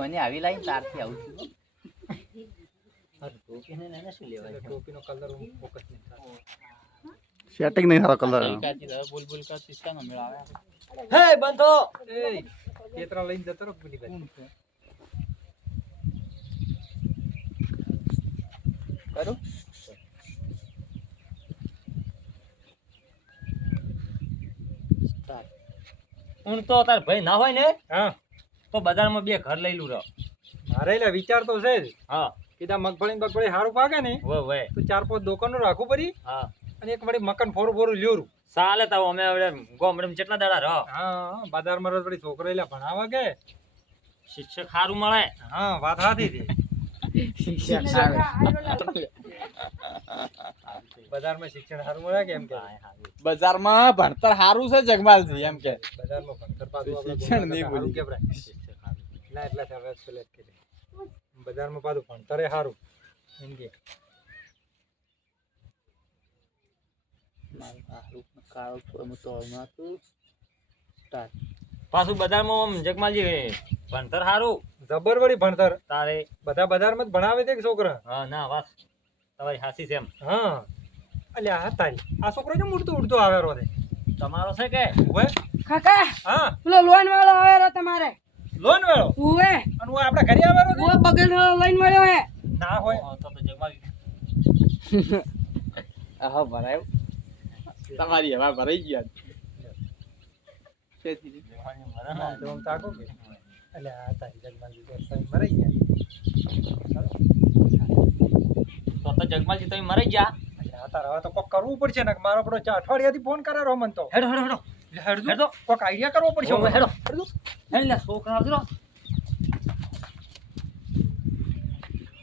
મને આવી લાઈન તારથી આવું છું ટોપીને એને શું લેવાય ટોપીનો કલર ફોકસ નહીં થાય સેટિંગ નહીં સારો કલર બોલ કા સિસ્ટમ મેળાવે હે બંધો એ કેતરા લઈને જતો રહો પેલી બાજુ કરું હું તો તાર ભાઈ ના હોય ને હા તો બજારમાં બે ઘર લઈ લઉં રહો મારે એટલે વિચાર તો છે જ હા કીધા મગફળી સારું પાકે ને હોય હોય તો 4-5 દુકાનો રાખવું પડી હા અને એક વળી મકાન ફોરું લ્યોરું ચાલે તો અમે હવે ગોમડમ કેટલા દાડા રહો હા બજારમાં રોજ વળી છોકરા એટલે ભણાવા કે શિક્ષક સારું મળે હા વાત સાચી છે બજારમાં શિક્ષણ સારું મળે કે એમ કે બજારમાં ભણતર સારું છે જગમાલજી એમ કે બજારમાં ભણતર પાછું આપણે શિક્ષણ નહીં સારું બોલી. કેવડાય. ના એટલા સરસ select કરી. બજારમાં પાછું ભણતરે સારું એમ કે કાળો થોડું તો હતું પાછું બજારમાં આમ જગમાલજી ભણતર સારું જબર વળી ભણતર તારે બધા બજારમાં જ ભણાવે છે કે છોકરા હા ના વાત તમારી હાસી છે એમ હા અલ્યા આ તારી આ છોકરો કેમ ઉડતો આવે રો તમારો છે કે ઓય કાકા હા પેલો લોન વાળો આવે તમારે લોન વાળો ઉવે અને ઓય આપણા ઘરે આવે રો ઉવે બગલ લઈને મળ્યો હે ના હોય તો જગમાલજી હા ભરાયો તમારી હવા ભરાઈ ગયા હા, તો આમ તાકો કે અલ્યા આ તારી જગમાલજી તો સાઈ મરી ગયા તો જગમાલજી તમે મરી જા અલ્યા આ તારા હવે તો કોક કરવું પડશે ને મારો આપણો અઠવાડિયાથી ફોન કરે રો મન તો હેડો હેડો હેડો હેડજો કોક આઈડિયા કરવો પડશે હેડો હેડો હેડો છોકરા આવજો